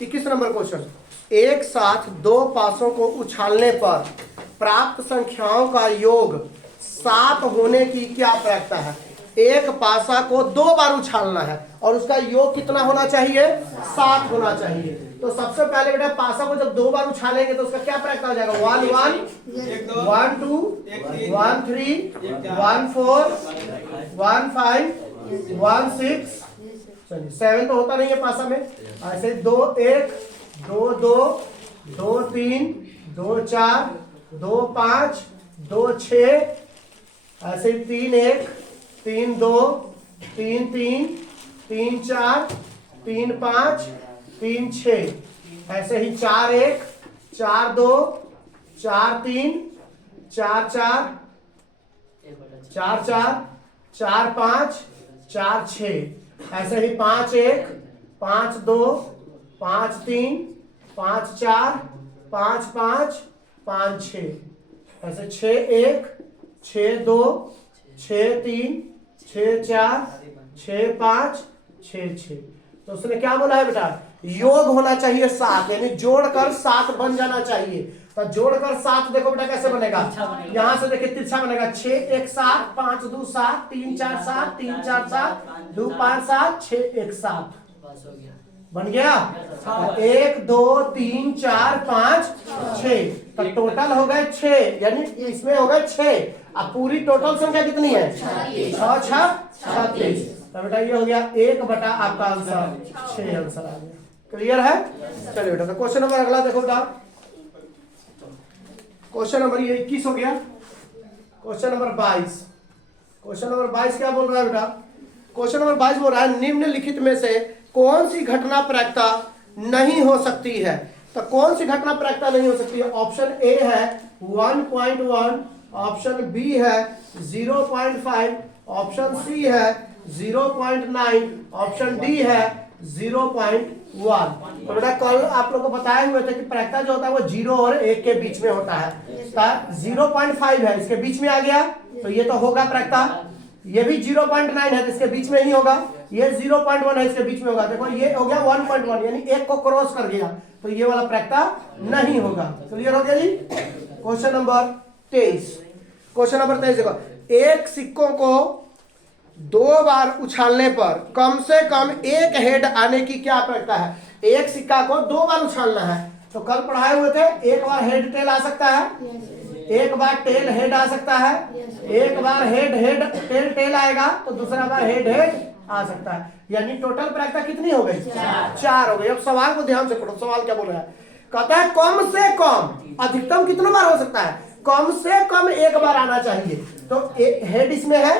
21 number question, एक साथ दो पासों को उछालने पर प्राप्त संख्याओं का योग 7 होने की क्या प्रायिकता है? एक पासा को 2 बार उछालना है और उसका योग कितना होना चाहिए? 7 होना चाहिए। तो सबसे पहले बेटा पासा को जब 2 बार उछालेंगे तो उसका क्या प्रायिकता हो जाएगा? 1 1 1 2 1 3 1 4 1 5 1 6 चलिए 7 तो होता नहीं है पासा में। ऐसे 2 1 2 2 2 3 2 4 2 5 2 6 ऐसे 3 1 3 2 3 3 3 4 3 5 3 6 ऐसे ही 4 1 4 2 4 3 4 4 4 4 4 5 4 6 ऐसे ही 5 1 5 2 5 3 5 4 5 5 5 6 ऐसे 6 1 6 2 6 3 6 4 6 5 6 6। तो उसने क्या बोला है बेटा? योग होना चाहिए 7, यानी जोड़कर 7 बन जाना चाहिए। तो जोड़कर 7 देखो बेटा कैसे बनेगा, यहां से देखिए तिरछा बनेगा। 6 1 7 5 2 7 3 4 7 3 4 7 2 5 7 6 1 7 बन गया। 1 2 3 4 5 6 तो टोटल हो गए 6, यानी इसमें हो गए 6। अब पूरी टोटल संख्या कितनी है? 6 6 36। तो बेटा ये हो गया 1 बटा आपका आंसर 6 आंसर आ गया। क्लियर है? चलिए बेटा, तो क्वेश्चन नंबर अगला देखो बेटा। क्वेश्चन नंबर ये 21 हो गया। क्वेश्चन नंबर 22, क्वेश्चन नंबर 22 क्या बोल रहा है बेटा? क्वेश्चन नंबर 22 बोल रहा है निम्नलिखित में से कौन सी घटना प्रायिकता नहीं हो सकती है? तो कौन सी घटना प्रायिकता नहीं हो सकती है? ऑप्शन ए है 1.1, ऑप्शन बी है 0.5, ऑप्शन सी है 0.9, ऑप्शन डी है 0.1। तो बेटा कल आप लोग को बताए हुए थे कि प्रायिकता जो होता है वो 0 और 1 के बीच में होता है। 0.5 है, इसके बीच में आ गया तो ये तो होगा प्रायिकता। ये भी 0.9 है तो इसके बीच में ही होगा। ये 0.1 है, इसके बीच में होगा। देखो ये हो गया 1.1, यानी 1 को क्रॉस कर गया तो ये वाला प्रायिकता नहीं होगा। क्लियर हो गया जी? क्वेश्चन नंबर 23, क्वेश्चन नंबर 23 देखो, एक सिक्कों को 2 बार उछालने पर कम से कम 1 हेड आने की क्या प्रायिकता है? एक सिक्का को 2 बार उछालना है तो कल पढ़ाए हुए थे, एक बार हेड टेल आ सकता है, एक बार टेल हेड आ सकता है, एक बार हेड हेड टेल टेल आएगा तो दूसरा बार हेड हेड आ सकता है। यानी टोटल प्रायिकता कितनी हो गई? 4 हो गई। अब सवाल को ध्यान से पढ़ो, सवाल क्या बोल रहा है? कहता है कम से कम अधिकतम कितने बार हो सकता है? कम से कम 1 बार आना चाहिए। तो हेड इसमें है,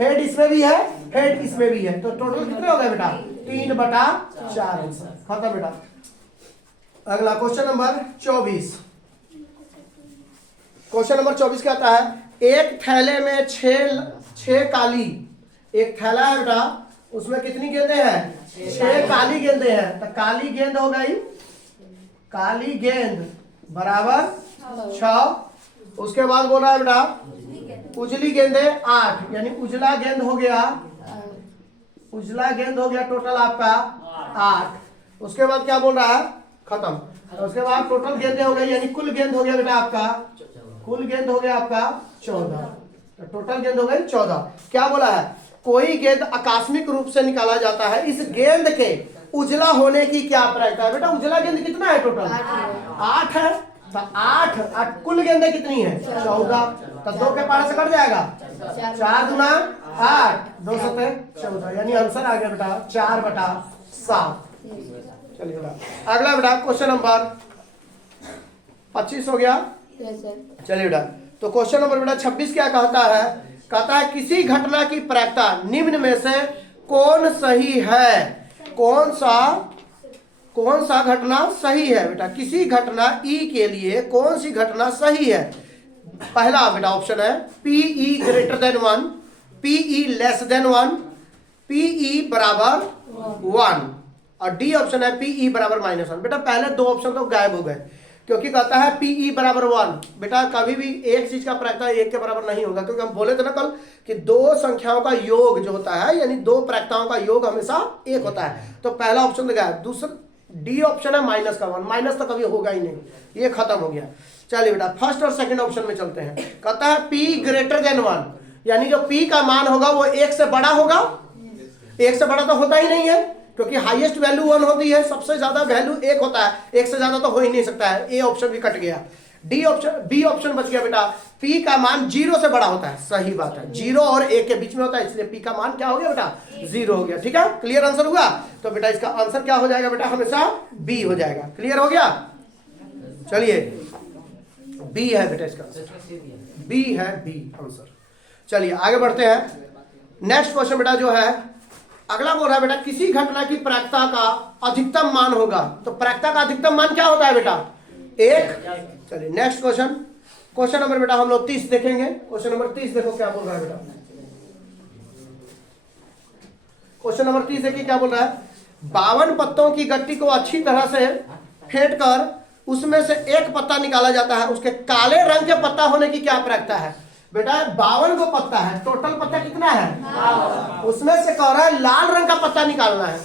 हेड इसमें भी है, हेड इसमें भी है, तो टोटल कितने हो गए बेटा? 3/4 आंसर। खत्म बेटा। अगला क्वेश्चन नंबर 24, क्वेश्चन नंबर 24 क्या आता है? एक थैले में 6 काली, एक थैला है बेटा, उसमें कितनी गेंदें हैं? 6 काली गेंदें हैं। तो काली गेंद हो गई, काली गेंद बराबर 6। उसके बाद बोल रहा है बेटा उजली गेंदें 8, यानी उजला गेंद हो गया, उजला गेंद हो गया टोटल आपका 8। उसके बाद क्या बोल रहा है? खत्म। तो उसके बाद टोटल गेंदें हो गई, यानी कुल गेंद हो गया बेटा आपका, कुल गेंद हो गया आपका 14। तो टोटल गेंद हो गई 14। क्या बोला है? कोई गेंद आकस्मिक रूप से निकाला जाता है, इस गेंद के उजला होने की क्या प्रायिकता है? बेटा उजला गेंद कितना है? टोटल 8 है। तो 8 कुल गेंदें कितनी है? 14। तो 2 के पार से कट जाएगा, 4 दूना 8, 2 सते 14, यानी आंसर आ गया बेटा 4/7। चलिए बेटा अगला बेटा क्वेश्चन नंबर 25 हो गया। चलिए बेटा, तो क्वेश्चन नंबर बेटा 26 क्या कहता है? कहता है किसी घटना की प्रायिकता निम्न में से कौन सही है? कौन सा घटना सही है बेटा? किसी घटना ई के लिए कौन सी घटना सही है? पहला बेटा ऑप्शन है PE greater than 1, PE less than 1, PE बराबर 1, और डी ऑप्शन है PE बराबर -1। बेटा पहले 2 ऑप्शन तो गायब हो गए क्योंकि कहता है PE बराबर 1। बेटा कभी भी एक चीज का प्रायिकता 1 के बराबर नहीं होगा, क्योंकि हम बोले थे ना कल कि 2 संख्याओं का योग जो होता है, यानी 2 प्रायिकताओं का योग हमेशा 1 होता है। तो पहला ऑप्शन तो गायब। दूसरा डी ऑप्शन है माइनस का 1, माइनस तो कभी होगा ही नहीं, ये खत्म हो गया। चलिए बेटा फर्स्ट और सेकंड ऑप्शन में चलते हैं। कहता है P ग्रेटर देन 1, यानी जो P का मान होगा वो 1 से बड़ा होगा। 1 से बड़ा तो होता ही नहीं है, क्योंकि हाईएस्ट वैल्यू 1 होती है, सबसे ज्यादा वैल्यू 1 होता है, 1 से ज्यादा तो हो ही नहीं सकता है। ए ऑप्शन भी कट गया। डी ऑप्शन, बी ऑप्शन बच गया बेटा, P का मान 0 से बड़ा होता है। सही बात है, 0 और 1 के बीच में होता है, इसलिए P का मान क्या हो गया बेटा, 0 हो गया। ठीक है, क्लियर आंसर हुआ। तो बेटा इसका आंसर क्या हो जाएगा बेटा, हमेशा बी हो जाएगा। क्लियर हो गया। चलिए बी है बेटा इसका आंसर, बी है बी आंसर। चलिए आगे बढ़ते हैं। नेक्स्ट क्वेश्चन बेटा जो है अगला बोल रहा है बेटा, किसी घटना की प्रायिकता का अधिकतम मान होगा। तो प्रायिकता का अधिकतम मान क्या होता है बेटा, 1। चलिए नेक्स्ट क्वेश्चन, क्वेश्चन नंबर बेटा हम लोग 30 देखेंगे। क्वेश्चन नंबर 30 देखो क्या बोल रहा है बेटा। क्वेश्चन नंबर 30 देखिए क्या बोल रहा है। 52 पत्तों की गट्टी को अच्छी तरह से फेंट कर उसमें से एक पत्ता निकाला जाता है, उसके काले रंग के पत्ता होने की क्या प्रायिकता है। बेटा 52 को पत्ता है, टोटल पत्ता कितना है, उसमें से कह रहा है लाल रंग का पत्ता निकालना है।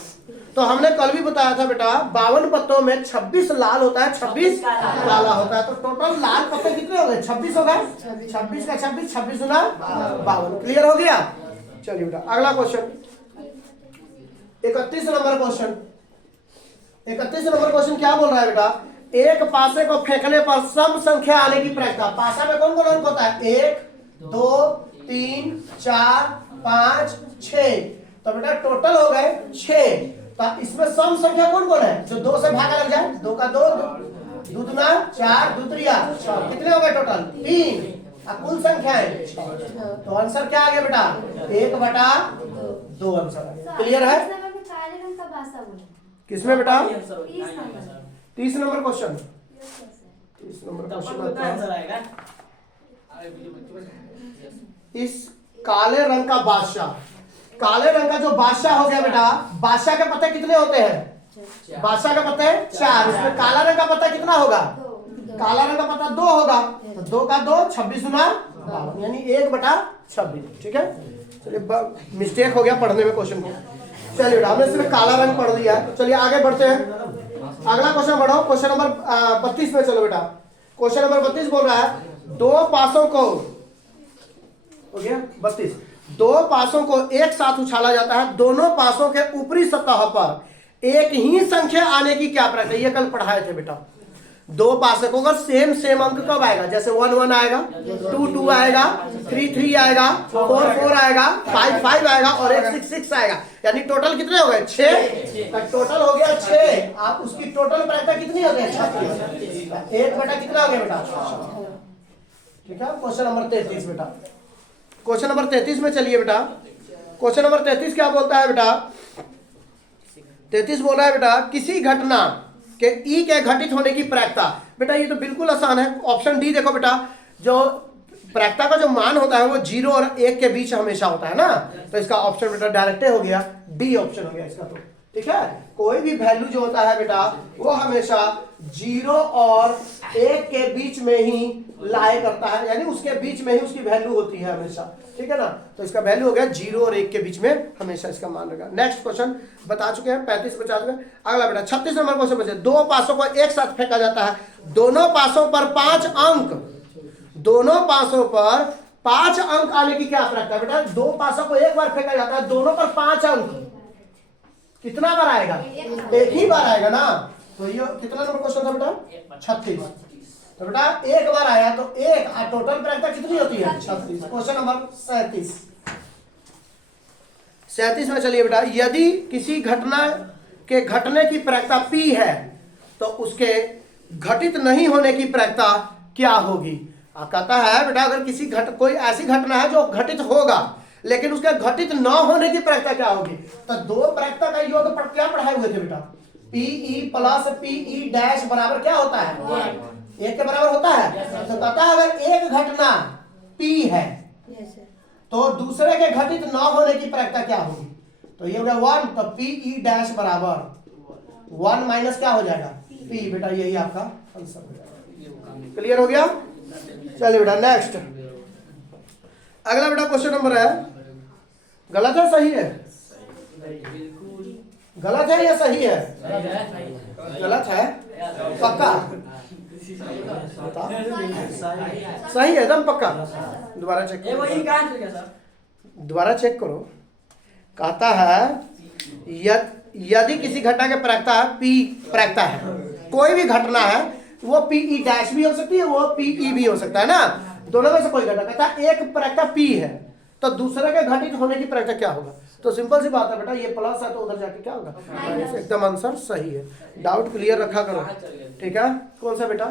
तो हमने कल भी बताया था बेटा 52 पत्तों में 26 लाल होता है, 26 काला होता है। तो टोटल लाल पत्ते कितने हो गए, 26 हो गए। 26 का 26, 26 गुना 52। क्लियर हो गया। चलिए बेटा अगला question 31 number question. 31 number question क्या बोल रहा है बेटा, एक पासे को फेंकने पर सम संख्या आने की प्रायिकता। पासा में कौन कौन अंक होता है, 1 2 3 4 5 6। तो बेटा टोटल हो गए 6। तो इसमें सम संख्या कौन कौन है, जो 2 से भागा लग जाए, 2 का 2, 2 दूना 4, 2 त्रिया 6, कितने हो गए टोटल 3। कुल संख्या है 6। तो आंसर क्या आ गया बेटा, 1/2 आंसर आ गया। क्लियर है। किसमें बेटा, 30 नंबर क्वेश्चन, 30 नंबर क्वेश्चन। इस काले रंग का बादशाह, काले रंग का जो बादशाह हो गया बेटा, बादशाह के पत्ते कितने होते हैं, बादशाह के पत्ते 4। इसमें काला रंग का पत्ता कितना होगा, काला रंग का पत्ता 2 होगा। तो 2 का 2, 26 गुना 52, यानी 1/26। ठीक है, चलिए मिस्टेक हो गया पढ़ने में क्वेश्चन को। चलिए बेटा हमने सिर्फ काला रंग पढ़ दिया है। चलिए आगे बढ़ते हैं, अगला क्वेश्चन बढ़ो। क्वेश्चन नंबर 32 में चलो बेटा। क्वेश्चन नंबर 32 बोल रहा है 2 पासों को, हो गया 32, 2 पासों को एक साथ उछाला जाता है, दोनों पासों के ऊपरी सतह पर एक ही संख्या आने की क्या प्रायिकता। ये कल पढ़ाए थे बेटा। 2 पासे को अगर सेम अंक कब आएगा, जैसे 1 1 आएगा, 2 2 आएगा, 3 3 आएगा, 4 4 आएगा, 5 5 आएगा और 1 6 6 आएगा। यानी टोटल कितने हो गए 6। टोटल हो गया 6। आप उसकी टोटल प्रायिकता कितनी हो गई 36। 1 बेटा कितना हो गया बेटा। ठीक है, क्वेश्चन नंबर 33 बेटा। क्वेश्चन नंबर 33 में चलिए बेटा। क्वेश्चन नंबर 33 क्या बोलता है बेटा, 33 बोल रहा है बेटा, किसी घटना के ई के घटित होने की प्रायिकता। बेटा ये तो बिल्कुल आसान है, ऑप्शन डी देखो बेटा। जो प्रायिकता का जो मान होता है वो 0 और 1 के बीच हमेशा होता है ना। तो इसका ऑप्शन बेटा डायरेक्ट हो गया, डी ऑप्शन हो गया इसका। तो ठीक है, कोई भी वैल्यू जो होता है बेटा वो हमेशा 0 और 1 के बीच में ही लाए करता है, यानी उसके बीच में ही उसकी वैल्यू होती है हमेशा। ठीक है ना, तो इसका वैल्यू हो गया 0 और 1 के बीच में हमेशा इसका मान रहेगा। नेक्स्ट क्वेश्चन बता चुके हैं, 35 बचा चुके हैं। अगला बेटा 36 नंबर क्वेश्चन बचे। 2 पासों को एक साथ फेंका जाता है, दोनों पासों पर 5 अंक, दोनों पासों पर 5 अंक आने की क्या प्रायिकता। बेटा 2 पासों को एक बार फेंका जाता है, दोनों पर 5 अंक, कितना बार आएगा, एक ही बार आएगा ना। तो ये कितना नंबर क्वेश्चन था बेटा 36। तो बेटा एक बार आया तो 1, टोटल प्रायिकता कितनी होती है 36। क्वेश्चन नंबर 37 में चलिए बेटा, यदि किसी घटना के घटने की प्रायिकता P है तो उसके घटित नहीं होने की प्रायिकता क्या होगी। कहता है बेटा अगर किसी कोई ऐसी घटना है जो घटित होगा लेकिन उसके घटित न होने की प्रायिकता क्या होगी। तो 2 प्रायिकता का योग क्या पढ़ाए हुए थे बेटा, PE प्लस PE डैश बराबर क्या होता है, 1 के बराबर होता है। तो कहता है अगर एक घटना P है तो दूसरे के घटित न होने की प्रायिकता क्या होगी। तो ये हो गया 1, तो PE डैश बराबर 1 माइनस क्या हो जाएगा P। बेटा यही आपका आंसर हो जाएगा। क्लियर हो गया। चलिए बेटा नेक्स्ट, अगला बेटा क्वेश्चन नंबर है, गलत है सही है, गलत है या सही है? गलत है पक्का? सही है एकदम पक्का? दोबारा चेक करो, दोबारा चेक करो। कहता है यदि किसी घटना के प्रवक्ता है पी, प्रवक्ता है कोई भी घटना है वो पी ई डैश भी हो सकती है, वो पी ई भी हो सकता है ना, दोनों में से कोई घटना। कहता है एक प्रवक्ता पी है तो दूसरे के घटित होने की प्रवक्ता क्या होगा? तो सिंपल सी बात है बेटा, ये प्लस है तो उधर जाके क्या होगा? माइनस। एकदम आंसर सही है। डाउट क्लियर रखा करो, ठीक है। कौन सा बेटा?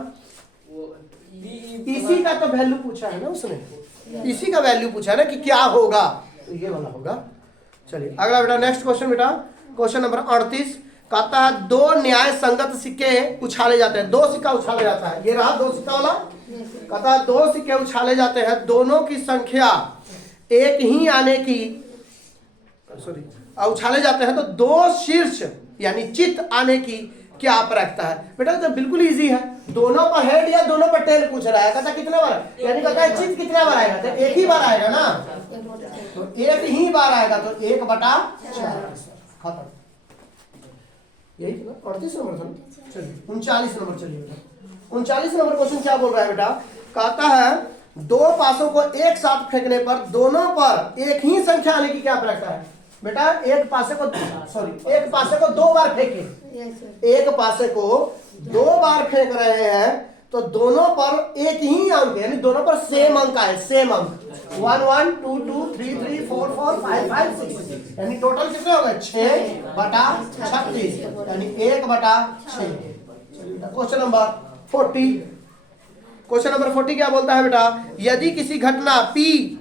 इसी का तो वैल्यू पूछा है ना उसने, इसी का वैल्यू पूछा है ना कि क्या होगा, तो ये वाला होगा। चलिए अगला बेटा, नेक्स्ट क्वेश्चन बेटा, क्वेश्चन नंबर 38। कहता है दो न्याय संगत सिक्के उछाले जाते हैं। दो सिक्का उछाला जाता है, ये रहा दो सिक्का वाला। कहता है दो सिक्के उछाले जाते हैं, दोनों की संख्या एक ही आने की, सॉरी, उछाले जाते हैं तो दो शीर्ष यानी चित्त आने की क्या प्रवक्ता है? बेटा तो बिल्कुल इजी है, दोनों पर हेड या दोनों पर टेल पूछ रहा है। कहता कितने बार, यानी कहता है चित्त कितने बार आएगा? तो एक ही बार आएगा ना, तो एक ही बार आएगा, तो 1/4 खत्म। यही था 38 नंबर था। चलिए 39 नंबर, चलिए बेटा 39 नंबर क्वेश्चन क्या बोल रहा है बेटा? कहता है दो पासों को एक साथ फेंकने पर दोनों पर एक ही संख्या आने की क्या प्रवक्ता है? बेटा एक पासे को, सॉरी, एक पासे को दो बार फेंके, एक पासे को दो बार फेंक रहे हैं तो दोनों पर एक ही अंक यानी दोनों पर सेम अंक है, सेम अंक 1 1 2 2 3 3 4 4 5 5 6 यानी टोटल कितने हो गए? 6/36 यानी 1/6। क्वेश्चन नंबर 40, क्वेश्चन नंबर 40 क्या बोलता है बेटा? यदि किसी घटना P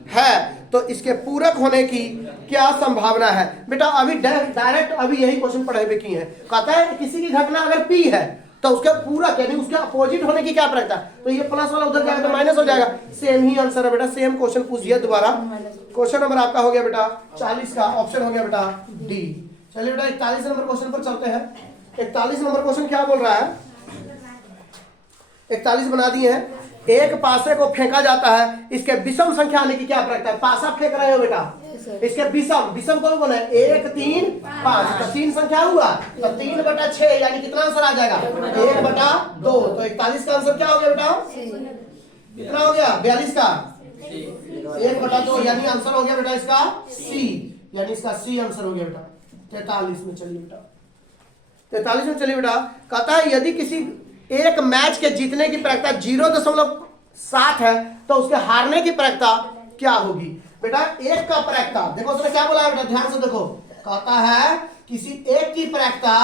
है तो इसके पूरक होने की क्या संभावना है? बेटा अभी डायरेक्ट अभी यही क्वेश्चन पढ़े हुए की है। कहता है किसी की घटना अगर P है तो उसके पूरक यानी उसके अपोजिट होने की क्या प्रवक्ता है? तो ये प्लस वाला उधर जाएगा तो माइनस हो जाएगा। सेम ही आंसर है बेटा, सेम क्वेश्चन पूछ दिया दोबारा। क्वेश्चन नंबर आपका हो गया बेटा 40 का, ऑप्शन हो गया बेटा डी। चलिए बेटा 41 नंबर क्वेश्चन पर चलते हैं। 41 नंबर क्वेश्चन क्या बोल रहा है? 41 बना दिए हैं। एक पासे को फेंका जाता है, इसके विषम संख्या आने की क्या प्रवक्ता है? पासा फेंक रहे हो बेटा, इसके विषम, विषम कौन कौन है? 1 3 5, तो 3 संख्या हुआ तो 3/6 यानी कितना आंसर आ जाएगा? 1/2। तो 41 का आंसर क्या हो गया बेटा? कितना हो गया? 42 का 1/2 यानी आंसर हो गया बेटा इसका सी, यानी इसका सी आंसर हो गया बेटा 43 में। चलिए बेटा 43 में, चलिए बेटा। कहता है यदि किसी एक मैच के जीतने की प्रवक्ता 0.7 है तो उसके हारने की प्रवक्ता क्या होगी? बेटा एक का प्रवक्ता देखो उसने क्या बोला है बेटा, ध्यान से देखो। कहता है किसी एक की प्रवक्ता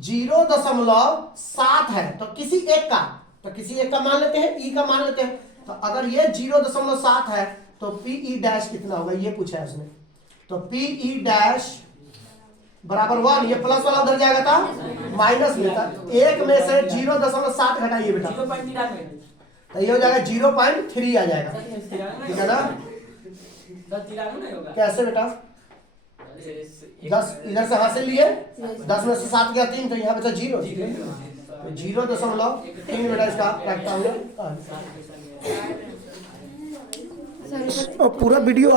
0.7 है तो किसी एक का, तो किसी एक का मान लेते हैं, ई का मान लेते हैं। तो अगर ये 0.7 है तो पी ई डैश कितना होगा ये पूछा है उसने। तो पी ई डैश बराबर 1, ये प्लस वाला उधर जाएगा था माइनस में था, एक में से 0.7 घटाइए बेटा तो ये हो जाएगा 0.3 आ जाएगा, ठीक है ना? कैसे बेटा? 10 इधर से हाथ से लिए, 10 में से 7 गया 3 तो यहाँ बचा 0, 0.3 बेटा इसका रखता हूँ। पूरा वीडियो